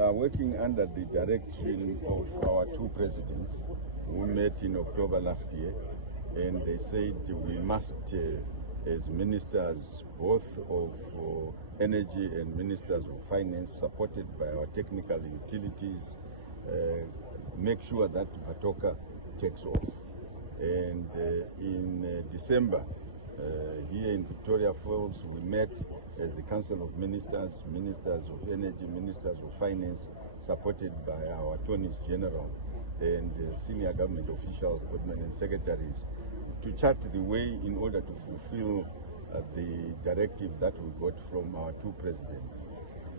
are working under the direction of our two presidents who met in October last year, and they said we must, as ministers both of energy and ministers of finance, supported by our technical utilities, make sure that Batoka takes off. And in December, here in Victoria Falls, we met as the Council of Ministers, Ministers of Energy, Ministers of Finance, supported by our Attorneys General and senior government officials, permanent secretaries, to chart the way in order to fulfill the directive that we got from our two presidents.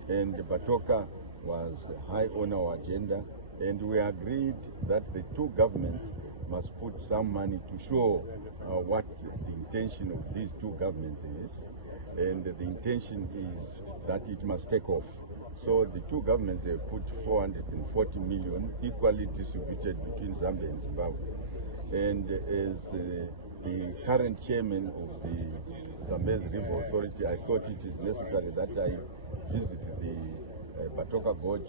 And Batoka was high on our agenda, and we agreed that the two governments must put some money to show what the intention of these two governments is, and the intention is that it must take off. So the two governments have put 440 million, equally distributed between Zambia and Zimbabwe. And as the current chairman of the Zambezi River Authority, I thought it is necessary that I visit the Batoka Gorge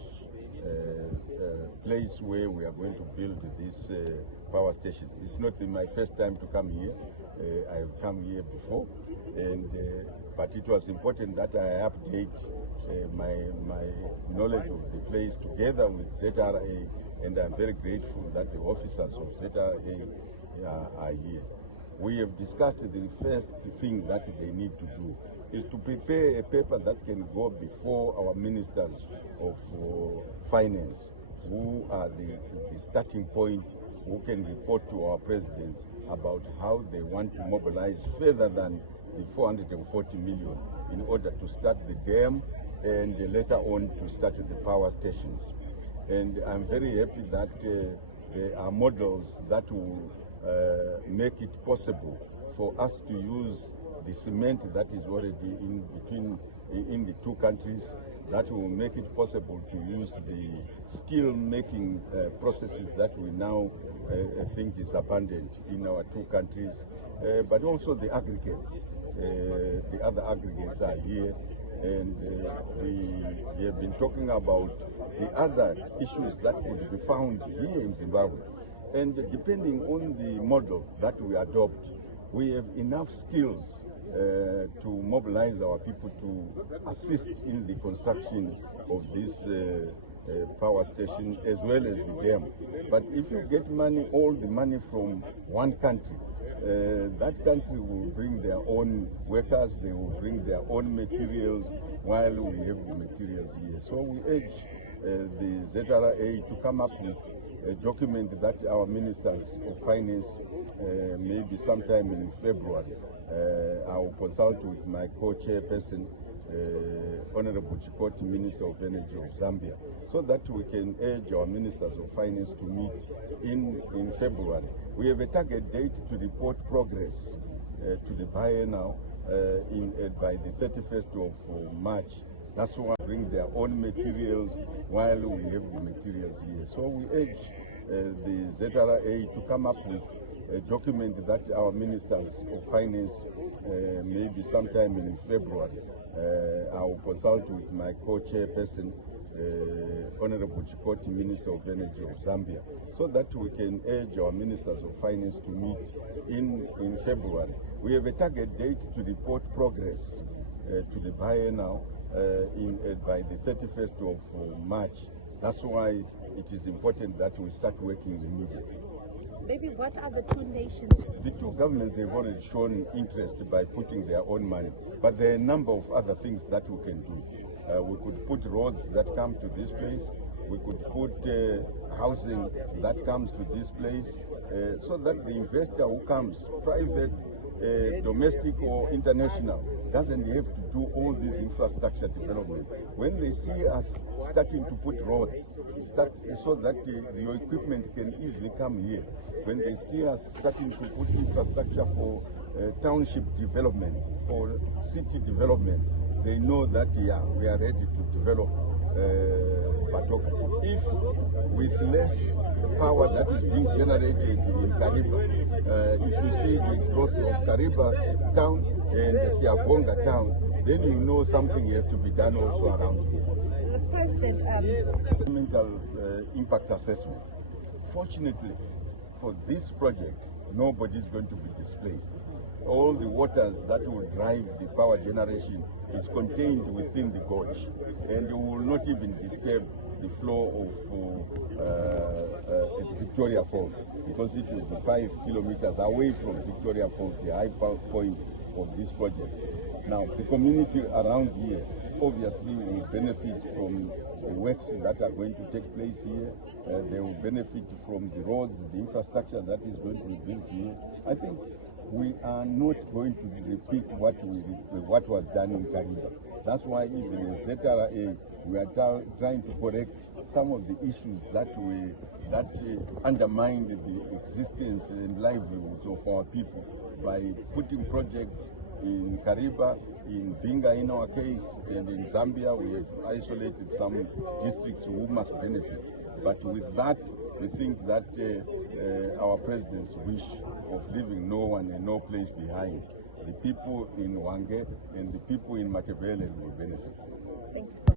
place where we are going to build this power station. It's not my first time to come here. I have come here before, and but it was important that I update my knowledge of the place together with ZRA, and I'm very grateful that the officers of ZRA are here. We have discussed the first thing that they need to do is to prepare a paper that can go before our ministers of finance, who are the starting point, who can report to our presidents about how they want to mobilize further than the 440 million in order to start the dam and later on to start the power stations. And I'm very happy that there are models that will make it possible for us to use the cement that is already in the two countries, that will make it possible to use the steel making processes that we now think is abundant in our two countries, but also the aggregates. The other aggregates are here, and we have been talking about the other issues that could be found here in Zimbabwe. And depending on the model that we adopt, we have enough skills to mobilize our people to assist in the construction of this power station as well as the dam. But if you get money, all the money from one country, that country will bring their own workers, they will bring their own materials, while we have the materials here. So we urge the ZRA to come up with a document that our ministers of finance, maybe sometime in February, I will consult with my co-chairperson, Honorable Chikoti, Minister of Energy of Zambia, so that we can urge our ministers of finance to meet in February. We have a target date to report progress to the buyer now by the 31st of March. That's why we bring their own materials while we have the materials here. So we urge the ZRA to come up with a document that our ministers of finance, maybe sometime in February, I will consult with my co-chairperson, Honorable Chikoti, Minister of Energy of Zambia, so that we can urge our ministers of finance to meet in February. We have a target date to report progress to the buyer now by the 31st of March. That's why it is important that we start working immediately. Maybe what are the two nations? The two governments have already shown interest by putting their own money, but there are a number of other things that we can do. We could put roads that come to this place. We could put housing that comes to this place, so that the investor who comes, private, domestic or international, doesn't have to do all this infrastructure development. When they see us starting to put roads, so that your equipment can easily come here. When they see us starting to put infrastructure for township development or city development, they know that we are ready to develop Batoka. If with less power that is being generated in Kariba, if you see the growth of Kariba town and Siavonga town, then you know something has to be done also around here. The requested environmental impact assessment. Fortunately, for this project, nobody is going to be displaced. All the waters that will drive the power generation is contained within the gorge, and it will not even disturb the flow of Victoria Falls, because it will be 5 kilometers away from Victoria Falls, the high point of this project. Now, the community around here obviously will benefit from the works that are going to take place here. They will benefit from the roads, the infrastructure that is going to be built here. I think we are not going to repeat what was done in Kariba. That's why even in ZRA, we are trying to correct some of the issues that undermined the existence and livelihoods of our people by putting projects in Kariba, in Binga in our case, and in Zambia we have isolated some districts who must benefit. But with that, we think that our president's wish of leaving no one and no place behind, the people in Hwange and the people in Matabele will benefit. Thank you so much.